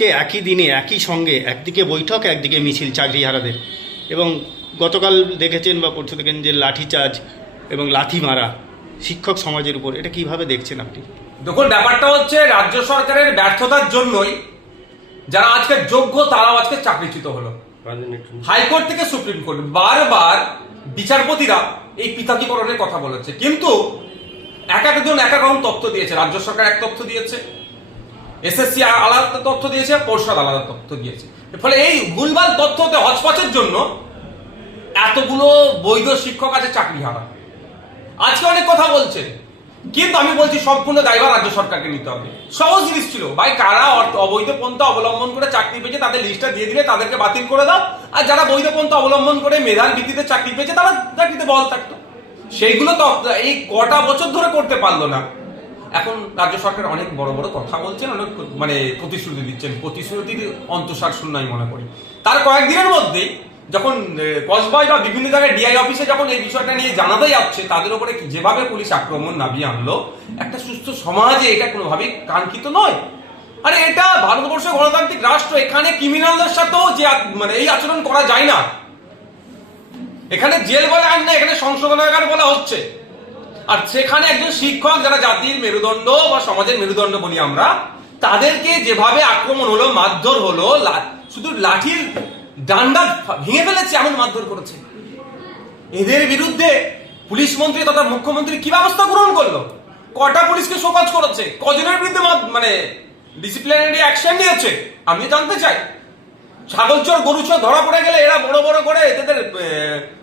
আজকে একই দিনে একই সঙ্গে একদিকে বৈঠক একদিকে মিছিল চাকরিহারাদের, এবং গতকাল দেখেছেন বা পরশু দেখেন যে লাঠিচার্জ এবং লাথি মারা শিক্ষক সমাজের উপর, এটা কিভাবে দেখছেন আপনি? দেখুন, ব্যাপারটা হচ্ছে রাজ্য সরকারের ব্যর্থতার জন্যই যারা আজকে যোগ্য তারাও আজকে চাকরিচ্যুত হলো। হাইকোর্ট থেকে সুপ্রিম কোর্ট বারবার বিচারপতিরা এই পৃথকীকরণের কথা বলেছে, কিন্তু এক একজন এক এক রকম তথ্য দিয়েছে। রাজ্য সরকার এক তথ্য দিয়েছে, এসএসসি আলাদা তথ্য দিয়েছে, পর্ষদ আলাদা তথ্য দিয়েছে। ফলে এই ভুলভাল তথ্যতে হচপচের জন্য এতগুলো বৈধ শিক্ষক আছে চাকরি হারা। আজকে অনেক কথা বলছে, কিন্তু আমি বলছি সম্পূর্ণ দায়ভার রাজ্য সরকারকে নিতে হবে। সহজ জিনিস ছিল ভাই, কারা অবৈধ পন্থা অবলম্বন করে চাকরি পেয়েছে তাদের লিস্টটা দিয়ে দিলে তাদেরকে বাতিল করে দাও, আর যারা বৈধ পন্থা অবলম্বন করে মেধার ভিত্তিতে চাকরি পেয়েছে তারা চাকরিতে বহাল থাকতো। সেইগুলো তো এই কটা বছর ধরে করতে পারলো না। এখন রাজ্য সরকার অনেক বড় বড় কথা বলছেন, অনেক প্রতিশ্রুতি দিচ্ছেন, প্রতিশ্রুতির অন্তঃসার শূন্য আমি মনে করি। তার কয়েকদিনের মধ্যেই যখন কসবাই বা বিভিন্ন জায়গায় ডিআই অফিসে যখন এই বিষয়টা নিয়ে জানাতে যাচ্ছে, তাদের উপরে যেভাবে পুলিশ আক্রমণ নামিয়ে আনলো, একটা সুস্থ সমাজে এটা কোনোভাবেই কাঙ্ক্ষিত নয়। আরে এটা ভারতবর্ষ গণতান্ত্রিক রাষ্ট্র, এখানে ক্রিমিনালদের সাথেও যে এই আচরণ করা যায় না। এখানে জেল বলে আইন না, এখানে সংশোধনাগার বলা হচ্ছে। আর সেখানে একজন শিক্ষক, যারা জাতির মেরুদণ্ড বা সমাজের মেরুদণ্ড বলি আমরা, তাদেরকে যেভাবে আক্রমণ হলো, মারধর হলো, শুধু লাঠির ডান্ডা ভেঙে ফেলেছে এমন মারধর করেছে। এদের বিরুদ্ধে পুলিশ মন্ত্রী তথা মুখ্যমন্ত্রী কি ব্যবস্থা গ্রহণ করলো? কটা পুলিশকে শোকজ করেছে? কজনের বিরুদ্ধে ডিসিপ্লিনারি অ্যাকশন নিয়েছে? আমি জানতে চাই। ছাগলচোর গরুচোর ধরা পড়ে গেলে এরা বড় বড় করে এদের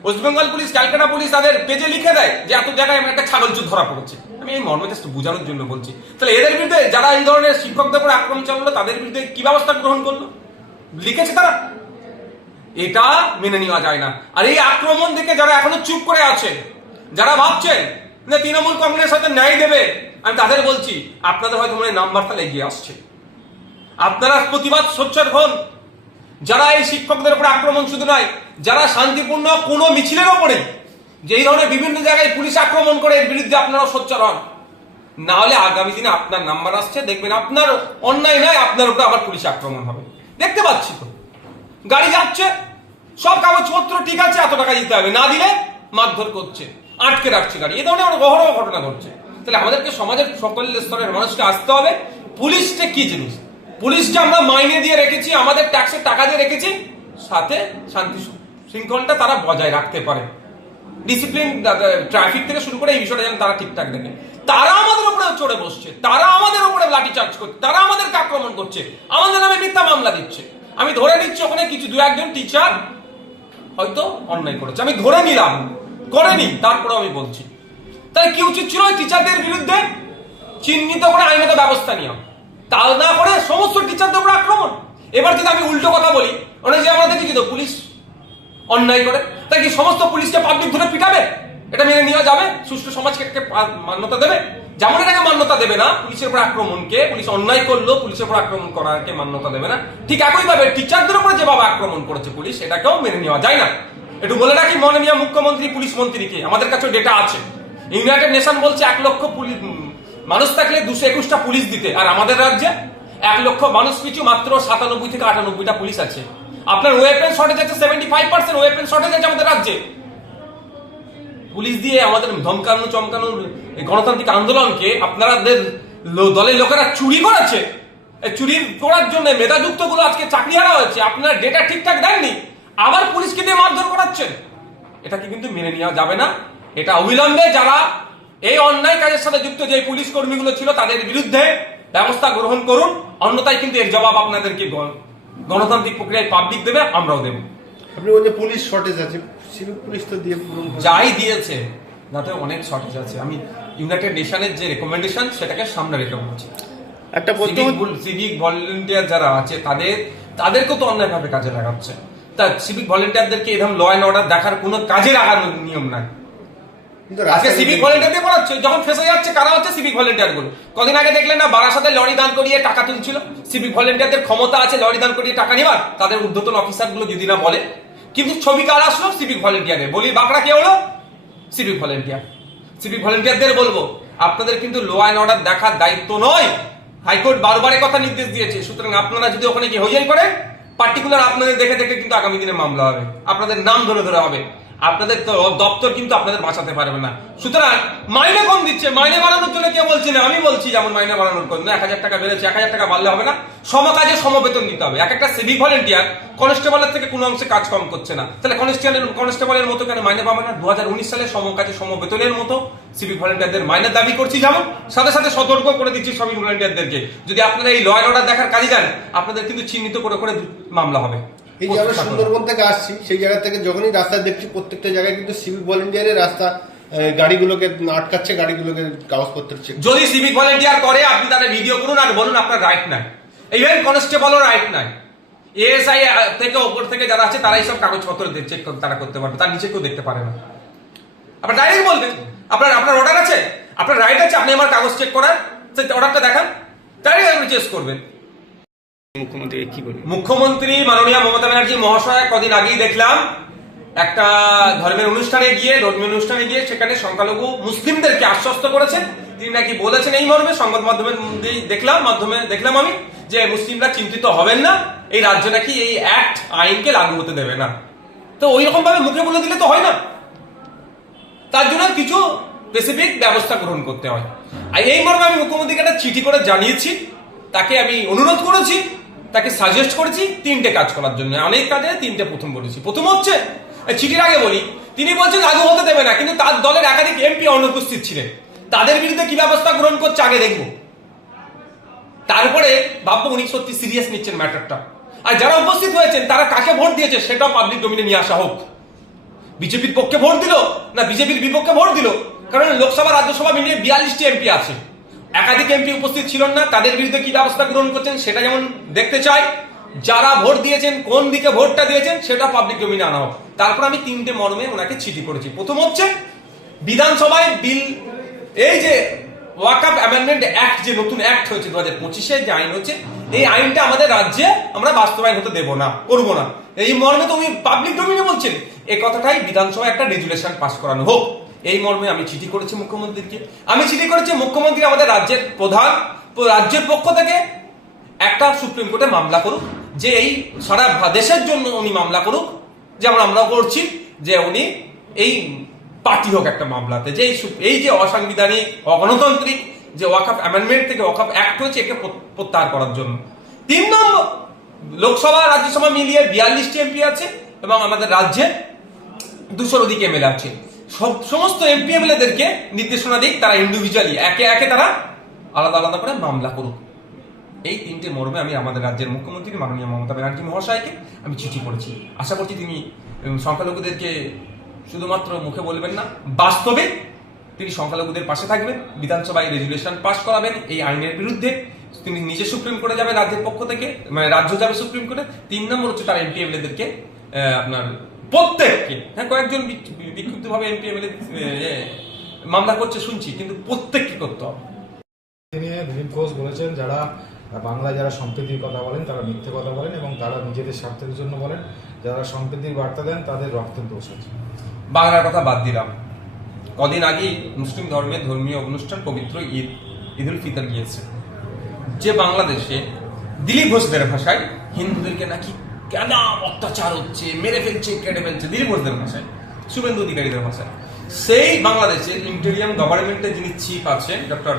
West Bengal police, Calcutta police তাদের পেজে লিখে দেয় যে এত জায়গায় একটা ছাগলচোর ধরা পড়েছে। আমি এই মর্মে জাস্ট বোঝানোর জন্য বলছি। তাহলে এদের বিরুদ্ধে যারা এই ধরনের শিক্ষকদের উপর আক্রমণ চালালো, তাদের বিরুদ্ধে কি ব্যবস্থা গ্রহণ করলো? লিখেছে তারা? এটা মেনে নেওয়া যায় না। আর এই আক্রমণ দেখে যারা এখনো চুপ করে আছে, যারা ভাবছেন যে তৃণমূল কংগ্রেস সাথে ন্যায় দেবে, আমি তাদের বলছি আপনাদের হয়তো মনে নাম্বার তাহলে এগিয়ে আসছে। আপনারা প্রতিবাদ সোচ্চার হন। যারা এই শিক্ষকদের উপরে আক্রমণ শুধু নয়, যারা শান্তিপূর্ণ কোনো মিছিলের ওপরে যে এই ধরনের বিভিন্ন জায়গায় পুলিশ আক্রমণ করে, এর বিরুদ্ধে আপনারাও সোচ্চার হন। না হলে আগামী দিনে আপনার নাম্বার আসছে, দেখবেন আপনার অন্যায় নয়, আপনার উপরে আবার পুলিশ আক্রমণ হবে। দেখতে পাচ্ছি তো, গাড়ি যাচ্ছে, সব কাগজপত্র ঠিক আছে, এত টাকা দিতে হবে, না দিলে মারধর করছে, আটকে রাখছে গাড়ি। এই ধরনের অহরহ ঘটনা ঘটছে। তাহলে আমাদেরকে সমাজের সকল স্তরের মানুষকে আসতে হবে, পুলিশটা কি জিনিস। পুলিশকে আমরা মাইনে দিয়ে রেখেছি, আমাদের ট্যাক্সের টাকা দিয়ে রেখেছি, সাথে শান্তি শৃঙ্খলটা তারা বজায় রাখতে পারে। ডিসিপ্লিন, ট্রাফিক থেকে শুরু করে এই বিষয়টা যেন তারা ঠিকঠাক দেখে। তারা আমাদের উপরে চড়ে বসছে, তারা আমাদের উপরে লাঠি চার্জ করছে, তারা আমাদেরকে আক্রমণ করছে, আমাদের নামে মিথ্যা মামলা দিচ্ছে। আমি ধরে নিচ্ছি ওখানে কিছু দু একজন টিচার হয়তো অন্যায় করেছে, আমি ধরে নিলাম, করেনি, তারপরে আমি বলছি তাহলে কি উচিত ছিল? ওই টিচারদের বিরুদ্ধে চিহ্নিত করে আইনত ব্যবস্থা নিয়ে, তা না করে সমস্ত টিচারদের উপর আক্রমণ। এবার যদি আমি উল্টো কথা বলি, অনেক যে আমরা দেখেছি তো পুলিশ অন্যায় করে, তাই কি সমস্ত পুলিশকে পাবলিক ধরে পিটাবে? এটা মেনে নেওয়া যাবে? সুষ্ঠু সমাজকে মান্যতা দেবে? যেমন এটাকে মান্যতা দেবে না পুলিশের উপর আক্রমণকে, পুলিশ অন্যায় করলো পুলিশের উপর আক্রমণ করাকে মান্যতা দেবে না, ঠিক একইভাবে টিচারদের উপরে যেভাবে আক্রমণ করেছে পুলিশ, এটাকেও মেনে নেওয়া যায় না। একটু বলে রাখি, মাননীয় মুখ্যমন্ত্রী পুলিশ মন্ত্রীকে, আমাদের কাছে ডেটা আছে, ইউনাইটেড নেশন বলছে 1 লক্ষ মানুষ থাকলে 221টা পুলিশ দিতে, আর আমাদের রাজ্যে 1 লক্ষ মানুষ পিছু মাত্র 97 থেকে 98টা পুলিশ আছে। আপনার ওয়েপেন শর্টেজ আছে, 75% ওয়েপেন শর্টেজ আছে আমাদের রাজ্যে। পুলিশ দিয়ে আমাদের ধমকানো চমকানো গণতান্ত্রিক আন্দোলনকে আপনাদের দলের লোকেরা চুরি করেছে। চুরি করার জন্য মেধাযুক্ত গুলো আজকে চাকরি হারা হয়েছে। আপনারা ডেটা ঠিকঠাক দেননি, আবার পুলিশকে দিয়ে মারধর করাচ্ছেন। এটাকে কিন্তু মেনে নেওয়া যাবে না। এটা অবিলম্বে যারা এই অন্যায় কাজের সাথে যুক্ত যে পুলিশ কর্মীগুলো ছিল, তাদের বিরুদ্ধে ব্যবস্থা গ্রহণ করুন, অন্যথায় কিন্তু এর জবাব আপনাদেরকে গণতান্ত্রিক প্রক্রিয়ায় পাবলিক দেবে, আমরাও দেব। আপনি বলছেন পুলিশ শর্টেজ আছে, সিভিক পুলিশ তো দিয়ে যাই দিয়েছে, যাতে অনেক শর্টেজ আছে। আমি ইউনাইটেড নেশনের যে রেকমেন্ডেশন সেটাকে সামনে রেখে বলছি। একটা সিভিক ভলেন্টিয়ার যারা আছে তাদেরকেও তো অন্যায়ভাবে কাজে লাগাচ্ছে। তা সিভিক ভলেন্টিয়ারদেরকে এরকম ল অ্যান্ড অর্ডার দেখার কোনো কাজে লাগানোর নিয়ম নাই। আজকে সিভিক ভলেন্টিয়ার দিয়ে পড়াচ্ছে, যখন ফেসে যাচ্ছে কারা হচ্ছে সিভিক ভলেন্টিয়ার গুলো। কদিন আগে দেখলেন না, বারাসাতে লরি দান করিয়ে টাকা তুলছিল। সিভিক ভলেন্টিয়ারদের ক্ষমতা আছে লরি দান করিয়ে টাকা নেওয়ার, তাদের ঊর্ধ্বতন অফিসার গুলো যদি না বলে। কিন্তু ছবি কার আসলো? সিভিক ভলেন্টিয়ারের। বলি বাঁকড়া কে হলো? Civic volunteer. সিভিক ভলেন্টিয়ারদের বলবো, আপনাদের কিন্তু ল অ্যান্ড অর্ডার দেখার দায়িত্ব নয়, হাইকোর্ট বারবার কথা নির্দেশ দিয়েছে। সুতরাং আপনারা যদি ওখানে গিয়ে হইয়াই করেন, পার্টিকুলার আপনাদের দেখে দেখে কিন্তু আগামী দিনে মামলা হবে, আপনাদের নাম ধরে ধরে হবে, আপনাদের তো দপ্তর কিন্তু আপনাদের বাঁচাতে পারবে না। সুতরাং মাইনে কম দিচ্ছে, মাইনে বাড়ানোর জন্য কেউ বলছে না, আমি বলছি যেমন মাইনে বাড়ানোর জন্য 1000 টাকা বেড়েছে, 1000 টাকা বাড়লে হবে না, সমকাজে সমবেতন দিতে হবে। এক একটা সিভিক ভলেন্টিয়ার কনস্টেবলের থেকে কোনো অংশে কাজ কম করছে না, তাহলে কনস্টেবলের মতো কেন মাইনে পাবে না? 2019 সালে সমকাজে সমবেতনের মতো সিভিক ভলেন্টিয়ারদের মাইনের দাবি করছি, যেমন সাথে সাথে সতর্ক করে দিচ্ছি সিভিক ভলেন্টিয়ারদেরকে, যদি আপনারা এই ল অ্যান্ড অর্ডার দেখার কাজে যান, আপনাদের কিন্তু চিহ্নিত করে করে মামলা হবে। এই যে আমরা সুন্দরবন থেকে আসছি, সেই জায়গা থেকে যখনই রাস্তা দেখছি প্রত্যেকটা জায়গায় কিন্তু সিভিক ভলেন্টিয়ারের রাস্তা গাড়িগুলোকে আটকাচ্ছে, গাড়িগুলোকে কাগজপত্র চেক। যদি সিভিক ভলেন্টিয়ার করে আপনি তাদের ভিডিও করুন আর বলুন আপনার রাইট নাই, ইভেন কনস্টেবলও রাইট নাই, এএসআই থেকে ওপর থেকে যারা আছে তারাই সব কাগজপত্র চেক তারা করতে পারবে, তার নিচে কেউ দেখতে পারে না। আপনার ডাইরেক্ট বলবেন আপনার অর্ডার আছে, আপনার রাইট আছে, আপনি আমার কাগজ চেক করার, সেই অর্ডারটা দেখান, ডাইরেক্ট আপনি চেক করবেন। মুখ্যমন্ত্রী কি বলবেন? মুখ্যমন্ত্রী মাননীয় মমতা ব্যানার্জি মহাশয় কদিন আগেই দেখলাম একটা ধর্মের অনুষ্ঠানে গিয়ে সেখানে সংখ্যালঘু মুসলিমদেরকে আশ্বস্ত করেছেন। তিনি নাকি বলেছেন এই মর্মে, সংবাদ মাধ্যমে দেখলাম আমি, যে মুসলিমরা চিন্তিত হবেন না, এই রাজ্য নাকি এই আইনকে লাগু হতে দেবে না। তো ওই রকম ভাবে মুখে বলে দিলে তো হয় না, তার জন্য কিছু স্পেসিফিক ব্যবস্থা গ্রহণ করতে হয়। আর এই মর্মে আমি মুখ্যমন্ত্রীকে একটা চিঠি করে জানিয়েছি, তাকে আমি অনুরোধ করেছি, তাকে সাজেস্ট করেছি 3টে কাজ করার জন্য। অনেক কাজে 3টে প্রথম বলেছি। প্রথম হচ্ছে, চিঠির আগে বলি, তিনি বলছেন লাগু হতে দেবে না, কিন্তু তার দলের একাধিক এমপি অনুপস্থিত ছিলেন, তাদের বিরুদ্ধে কি ব্যবস্থা গ্রহণ করছে আগে দেখবো, তারপরে ভাববো উনি সত্যি সিরিয়াস নিচ্ছেন ম্যাটারটা। আর যারা উপস্থিত হয়েছেন তারা কাকে ভোট দিয়েছে সেটাও পাবলিক ডোমিনে নিয়ে আসা হোক। বিজেপির পক্ষে ভোট দিল না বিজেপির বিপক্ষে ভোট দিল, কারণ লোকসভা রাজ্যসভা মিলিয়ে 42টি এমপি আছে, একাধিক এমপি উপস্থিত ছিলেন না, তাদের বিরুদ্ধে কি ব্যবস্থা গ্রহণ করছেন সেটা যেমন দেখতে চাই, যারা ভোট দিয়েছেন কোন দিকে ভোটটা দিয়েছেন সেটা পাবলিক ডোমিনে আনা হোক। তারপর আমি 3টে মর্মে ওনাকে চিঠি করেছি। প্রথম হচ্ছে, বিধানসভায় বিল, এই যে ওয়াকফ অ্যামেন্ডমেন্ট অ্যাক্ট, যে নতুন অ্যাক্ট হয়েছে 2025-এ যে আইন হচ্ছে, এই আইনটা আমাদের রাজ্যে আমরা বাস্তবায়ন হতে দেব না, করবো না, এই মর্মে তো উনি পাবলিক ডোমিনে বলছেন, এই কথাটাই বিধানসভায় একটা রেজুলেশন পাস করানো হোক, এই মর্মে আমি চিঠি করেছি মুখ্যমন্ত্রীকে। আমি চিঠি করেছি মুখ্যমন্ত্রী আমাদের রাজ্যের প্রধান, রাজ্যের পক্ষ থেকে একটা সুপ্রিম কোর্টে মামলা করুক, যে এই সারা দেশের জন্য উনি মামলা করুক, যেমন আমরাও করছি, যে উনি এই পার্টি হোক একটা মামলাতে, যে এই যে অসাংবিধানিক অগণতান্ত্রিক যে ওয়াকফ অ্যামেন্ডমেন্ট থেকে ওয়াকফ অ্যাক্ট হয়েছে, একে প্রত্যাহার করার জন্য। 3 নম্বর, লোকসভা রাজ্যসভা মিলিয়ে 42টি এমপি আছে এবং আমাদের রাজ্যে 200-র অধিক এমএলএ আছে, সমস্ত এমপি এমএলএদেরকে নির্দেশনা দিক, তারা ইন্ডিভিজুয়ালি একে একে তারা আলাদা আলাদা করে মামলা করুক। এই 3টে মর্মে আমি আমাদের রাজ্যের মুখ্যমন্ত্রী মাননীয় মমতা ব্যানার্জি মহাশয়কে আমি চিঠি করেছি। আশা করছি তিনি সংখ্যালঘুদেরকে শুধুমাত্র মুখে বলবেন না, বাস্তবে তিনি সংখ্যালঘুদের পাশে থাকবেন, বিধানসভায় রেজুলেশন পাস করাবেন এই আইনের বিরুদ্ধে, তিনি নিজে সুপ্রিম কোর্টে যাবেন রাজ্যের পক্ষ থেকে, মানে রাজ্য যাবে সুপ্রিম কোর্টে। 3 নম্বর হচ্ছে তার এমপি এমএলএদেরকে আপনার প্রত্যেককে, হ্যাঁ কয়েকজন বিক্ষুব্ধভাবে এমপি এমএলএ মামলা করছে শুনছি, কিন্তু প্রত্যেককে করতে হবে। তিনি দিলীপ ঘোষ বলেছেন, যারা বাংলায় যারা সম্প্রীতির কথা বলেন তারা মিথ্যে কথা বলেন এবং তারা নিজেদের স্বার্থের জন্য বলেন, যারা সম্প্রীতির বার্তা দেন তাদের রক্তের দোষ আছে। বাংলার কথা বাদ দিলাম, কদিন আগেই মুসলিম ধর্মের ধর্মীয় অনুষ্ঠান পবিত্র ঈদ উল ফিতর গিয়েছে, যে বাংলাদেশে দিলীপ ঘোষদের ভাষায় হিন্দুদেরকে নাকি কেন অত্যাচার হচ্ছে, মেরে ফেলছে, কেটে ফেলছে, দিলীপ ঘোষদের ভাষায়, শুভেন্দু অধিকারীদের ভাষায়, সেই বাংলাদেশের ইন্টেরিয়াম গভর্নমেন্টের যিনি চিফ আছেন ডক্টর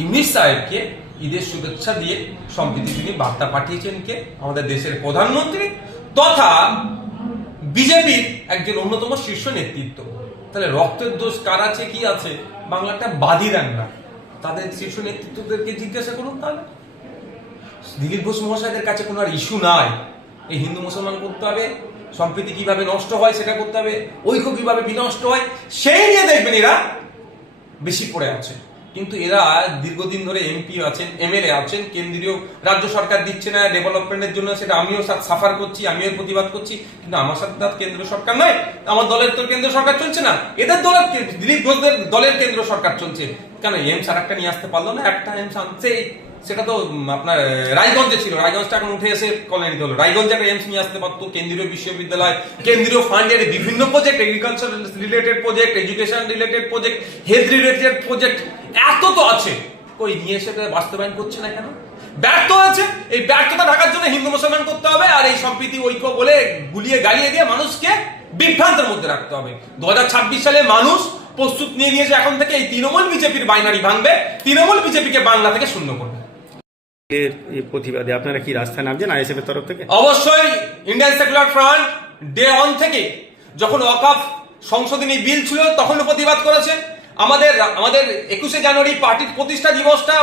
ইউনিস সাহেবকে ঈদের শুভেচ্ছা দিয়ে সম্প্রীতি তিনি বার্তা পাঠিয়েছেন কে? আমাদের দেশের প্রধানমন্ত্রী তথা বিজেপির একজন অন্যতম শীর্ষ নেতৃত্ব। তাহলে রক্তের দোষ কার আছে, কি আছে, বাংলাটা বাদই দেন না, তাদের শীর্ষ নেতৃত্বদেরকে জিজ্ঞাসা করুন। তাহলে দিলীপ ঘোষ মহাশয়দের কাছে কোনো আর ইস্যু নাই, এই হিন্দু মুসলমান করতে হবে, সম্প্রীতি কিভাবে নষ্ট হয় সেটা করতে হবে, ঐক্য কিভাবে বিনষ্ট হয় সেই নিয়ে দেখবেন এরা বেশি পড়ে আছে। কিন্তু এরা দীর্ঘদিন ধরে এমপি আছেন, এমএলএ আছেন, কেন্দ্রীয় রাজ্য সরকার দিচ্ছে না ডেভেলপমেন্টের জন্য, সেটা আমিও সাফার করছি, আমিও প্রতিবাদ করছি, কিন্তু আমার সাথে তার কেন্দ্র সরকার নাই, আমার দলের তো কেন্দ্র সরকার চলছে না, এদের দলের দিলীপ ঘোষদের দলের কেন্দ্র সরকার চলছে। কেন এমস আর একটা নিয়ে আসতে পারলো না? একটা এমস আনছে, সেটা তো আপনার রায়গঞ্জে ছিল, রায়গঞ্জটা এখন উঠে এসে কল্যাণীতে হলো, রায়গঞ্জে একটা এমস নিয়ে আসতে পারতো, কেন্দ্রীয় বিশ্ববিদ্যালয়, কেন্দ্রীয় ফান্ডের বিভিন্ন project, agriculture related project, education related project, health related project, এত তো আছে, কই নিয়ে এসে বাস্তবায়ন করছে না কেন? ব্যর্থ হয়েছে। এই ব্যর্থতা ঢাকার জন্য হিন্দু মুসলমান করতে হবে, আর এই সম্প্রীতি ঐক্য বলে গুলিয়ে গালিয়ে দিয়ে মানুষকে বিভ্রান্তের মধ্যে রাখতে হবে। 2026 সালে মানুষ প্রস্তুত নিয়ে নিয়েছে এখন থেকে এই তৃণমূল বিজেপির বাইনারি ভাঙবে, তৃণমূল বিজেপিকে বাংলা থেকে শূন্য করবে। এর এই প্রতিবাদে আপনারা কি রাস্তায় নামছেন আইএসএফ এর তরফ থেকে? অবশ্যই ইন্ডিয়ান সেকুলার ফ্রন্ট ডে 1 থেকে, যখন ওয়াকফ সংশোধনী বিল ছিল তখন প্রতিবাদ করেছে। আমাদের 21শে জানুয়ারি পার্টির প্রতিষ্ঠা দিবসটা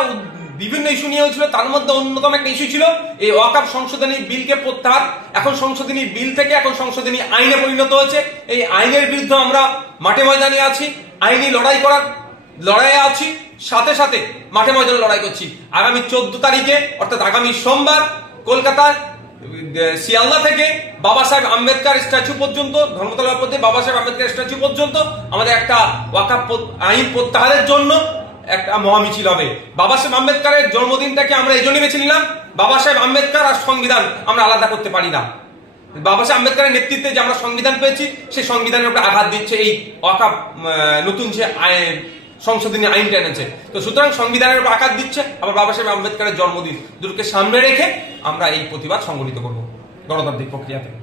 বিভিন্ন ইস্যু নিয়ে হয়েছিল, তার মধ্যে অন্যতম একটা ইস্যু ছিল এই ওয়াকফ সংশোধনী বিলকে প্রত্যাহার। এখন সংশোধনী বিল থেকে এখন সংশোধনী আইনে পরিণত হয়েছে। এই আইনের বিরুদ্ধে আমরা মাঠে ময়দানে আছি, আইনি লড়াইয়ে আছি, সাথে সাথে মাঠে ময়দানে লড়াই করছি। আগামী 14 তারিখে অর্থাৎ আগামী সোমবার কলকাতার শিয়ালদা থেকে বাবা সাহেব আম্বেদকর স্ট্যাচু পর্যন্ত, ধর্মতলার পথে বাবা সাহেব আম্বেদকর স্ট্যাচু পর্যন্ত আমাদের একটা ওয়াকফ আইন প্রত্যাহারের জন্য একটা মহামিছিল হবে। বাবা সাহেব আম্বেদকরের জন্মদিনটাকে আমরা এই জন্যই বেছে নিলাম, বাবা সাহেব আম্বেদকর আর সংবিধান আমরা আলাদা করতে পারি না। বাবা সাহেব আম্বেদকরের নেতৃত্বে যে আমরা সংবিধান পেয়েছি, সেই সংবিধানের উপরে আঘাত দিচ্ছে এই ওয়াকফ নতুন যে সংশোধনী আইনটা এনেছে। তো সুতরাং সংবিধানের উপর আঘাত দিচ্ছে, আবার বাবা সাহেব আম্বেদকরের জন্মদিন, দুটোকে সামনে রেখে আমরা এই প্রতিবাদ সংগঠিত করব গণতান্ত্রিক প্রক্রিয়া থেকে।